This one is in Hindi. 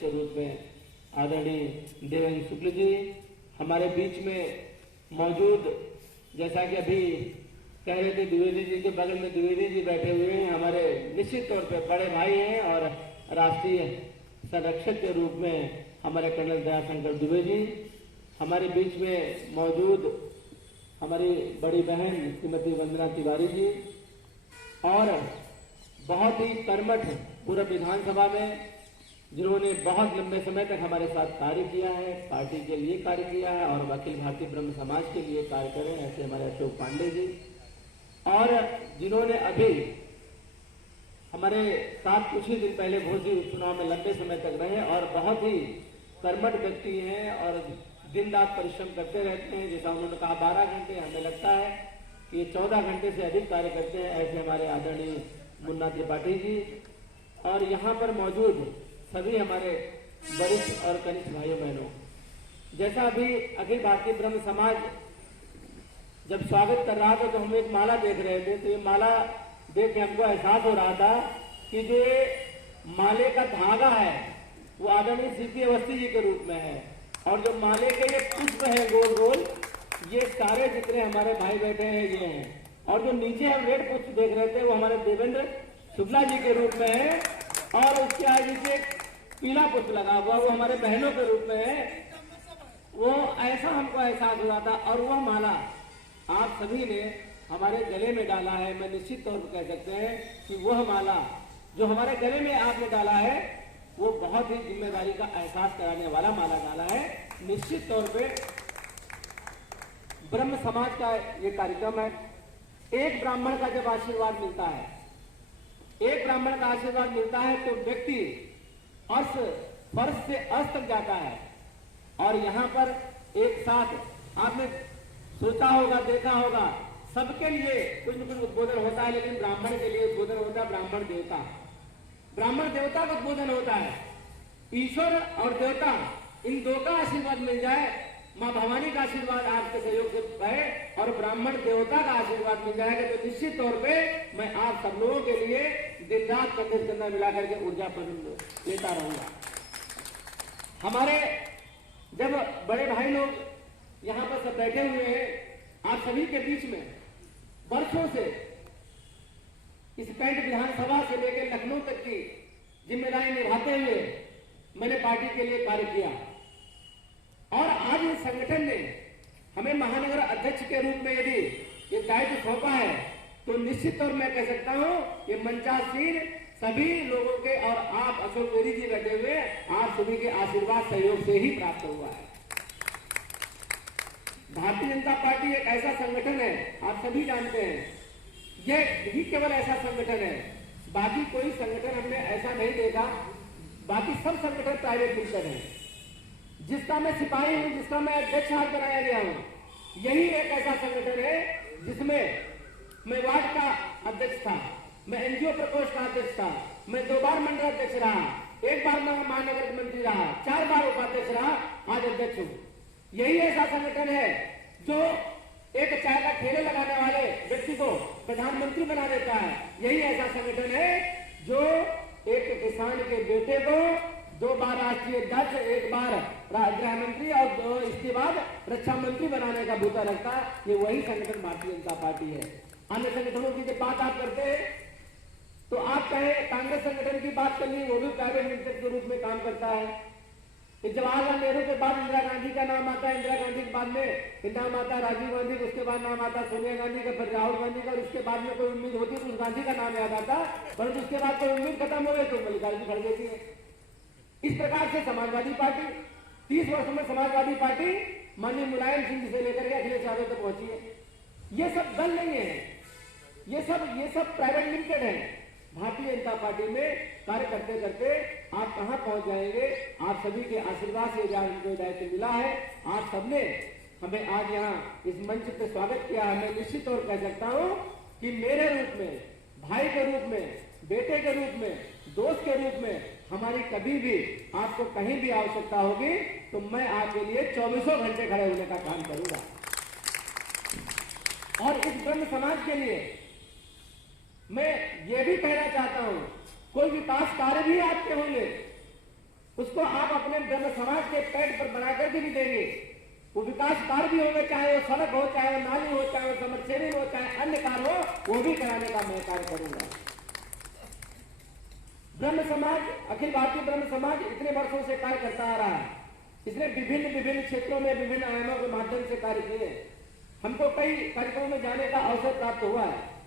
के रूप में आदरणीय देवेंद्र शुक्ल जी हमारे बीच में मौजूद, जैसा कि अभी कह रहे थे द्विवेदी जी के बगल में द्विवेदी जी बैठे हुए हैं, हमारे निश्चित तौर पे बड़े भाई हैं और राष्ट्रीय संरक्षक के रूप में हमारे कर्नल दयाशंकर दुबे जी, हमारे बीच में मौजूद हमारी बड़ी बहन श्रीमती वंदना तिवारी जी और बहुत ही कर्मठ पूर्व विधानसभा में जिन्होंने बहुत लंबे समय तक हमारे साथ कार्य किया है, पार्टी के लिए कार्य किया है और अखिल भारतीय ब्रह्म समाज के लिए कार्य करें, ऐसे हमारे अशोक पांडे जी और जिन्होंने अभी हमारे साथ कुछ ही दिन पहले घोषित उपचुनाव में लंबे समय तक रहे और बहुत ही कर्मठ व्यक्ति हैं और दिन रात परिश्रम करते रहते हैं। जैसा उन्होंने कहा 12 घंटे, हमें लगता है कि ये 14 घंटे से अधिक कार्य करते हैं, ऐसे हमारे आदरणीय मुन्ना त्रिपाठी जी और यहाँ पर मौजूद सभी हमारे वरिष्ठ और कनिष्ठ भाइयों बहनों। जैसा अभी अखिल भारतीय ब्रह्म समाज जब स्वागत कर रहा था तो हम एक माला देख रहे थे, तो ये माला देख के हमको एहसास हो रहा था कि जो माले का धागा है वो आदरणीय सीपी अवस्थी जी के रूप में है और जो माले के ये पुष्प है गोल गोल, ये सारे जितने हमारे भाई बैठे हैं ये हैं और जो नीचे हम रेड पुष्प देख रहे थे वो हमारे देवेंद्र शुक्ला जी के रूप में है और उसके आगे नीचे पीला पुष्प लगा हुआ वो हमारे बहनों के रूप में है। वो ऐसा हमको एहसास हुआ था और वह माला आप सभी ने हमारे गले में डाला है। मैं निश्चित तौर पर कह सकते हैं कि वह माला जो हमारे गले में आपने डाला है वो बहुत ही जिम्मेदारी का एहसास कराने वाला माला डाला है। निश्चित तौर पे ब्रह्म समाज का ये कार्यक्रम है। एक ब्राह्मण का जब आशीर्वाद मिलता है, एक ब्राह्मण का आशीर्वाद मिलता है तो व्यक्ति फर्श से अस्त तक जाता है और यहाँ पर एक साथ आपने सोचा होगा, देखा होगा, सबके लिए कुछ न कुछ उद्बोधन होता है, लेकिन ब्राह्मण के लिए उद्बोधन होता है ब्राह्मण देवता। ब्राह्मण देवता का उद्बोधन होता है। ईश्वर और देवता इन दो का आशीर्वाद मिल जाए, माँ भवानी का आशीर्वाद आपके सहयोग से है और ब्राह्मण देवता का आशीर्वाद मिल जाएगा तो निश्चित तौर पे मैं आप सब लोगों के लिए दिन रात कंधे कंधा मिला करके ऊर्जा लेता रहूंगा। हमारे जब बड़े भाई लोग यहाँ पर सब बैठे हुए हैं, आप सभी के बीच में वर्षों से इस कैंट विधानसभा से लेकर लखनऊ तक की जिम्मेदारी निभाते हुए मैंने पार्टी के लिए कार्य किया और आज इस संगठन ने हमें महानगर अध्यक्ष के रूप में यदि ये दायित्व सौंपा है तो निश्चित तौर मैं कह सकता हूं ये मंचासीन सभी लोगों के और आप अशोक बेरी जी बैठे हुए आप सभी के आशीर्वाद सहयोग से ही प्राप्त हुआ है। भारतीय जनता पार्टी एक ऐसा संगठन है, आप सभी जानते हैं, ये ही केवल ऐसा संगठन है, बाकी कोई संगठन हमने ऐसा नहीं देखा। बाकी सब संगठन प्राइवेट मिलकर है, जिसका मैं सिपाही हूं, जिसका मैं अध्यक्ष हाथ बनाया गया हूं, यही एक ऐसा संगठन है जिसमें मैं वार्ड का अध्यक्ष था, मैं एनजीओ प्रकोष्ठ का अध्यक्ष था, मैं 2 बार मंडल अध्यक्ष रहा, 1 बार महानगर मंत्री रहा, 4 बार उपाध्यक्ष रहा, आज अध्यक्ष हूं। यही ऐसा संगठन है जो एक चाय का ठेले लगाने वाले व्यक्ति को प्रधानमंत्री बना देता है। यही ऐसा संगठन है जो एक किसान के बेटे को 2 बार राष्ट्रीय अध्यक्ष, 1 बार गृह मंत्री और इसके बाद रक्षा मंत्री बनाने का भूता रखता है। ये वही संगठन भारतीय जनता पार्टी है। अन्य संगठनों की जब बात आप करते हैं तो आप चाहे कांग्रेस संगठन की बात कर ली, वो भी प्राइवेट लिमिटेड के रूप में काम करता है। जवाहरलाल नेहरू के बाद इंदिरा गांधी का नाम आता है, इंदिरा गांधी के बाद में नाम आता है राजीव गांधी, उसके बाद नाम आता है सोनिया गांधी का, फिर राहुल गांधी का, और उसके बाद में कोई उम्मीद होती है तो उस गांधी का नाम याद आता, परंतु उसके बाद कोई उम्मीद खत्म हो गई तो मल्लिकार्जुन खड़ देती है। इस प्रकार से समाजवादी पार्टी 30 वर्षों में समाजवादी पार्टी माननीय मुलायम सिंह जी से लेकर के अखिलेश यादव तक पहुंची है। ये सब दल नहीं है, ये सब प्राइवेट लिमिटेड है। भारतीय जनता पार्टी में कार्य करते करते आप कहां पहुंच जाएंगे। आप सभी के आशीर्वाद से हमको दायित्व मिला है, आप सबने हमें आज यहाँ इस मंच पे स्वागत किया है। मैं निश्चित तौर कह सकता हूं कि मेरे रूप में, भाई के रूप में, बेटे के रूप में, दोस्त के रूप में हमारी कभी भी आपको कहीं भी आवश्यकता होगी तो मैं आपके लिए 24 घंटे खड़े होने का काम करूंगा। और इस ब्रह्म समाज के लिए मैं ये भी कहना चाहता हूं, कोई विकास कार्य भी आपके होंगे उसको आप अपने ब्रह्म समाज के पेट पर बना करके भी देंगे। वो विकास कार्य भी होंगे, चाहे वो सड़क हो, चाहे वो नाली हो, चाहे वो समरसेबल हो, चाहे अन्य कार्य हो, वो भी कराने का मैं कार्य करूंगा। ब्रह्म समाज, अखिल भारतीय ब्रह्म समाज इतने वर्षों से कार्य करता आ रहा है। इसने विभिन्न विभिन्न क्षेत्रों में विभिन्न आयामों के माध्यम से कार्य किए। हमको कई कार्यक्रमों में जाने का अवसर प्राप्त हुआ है।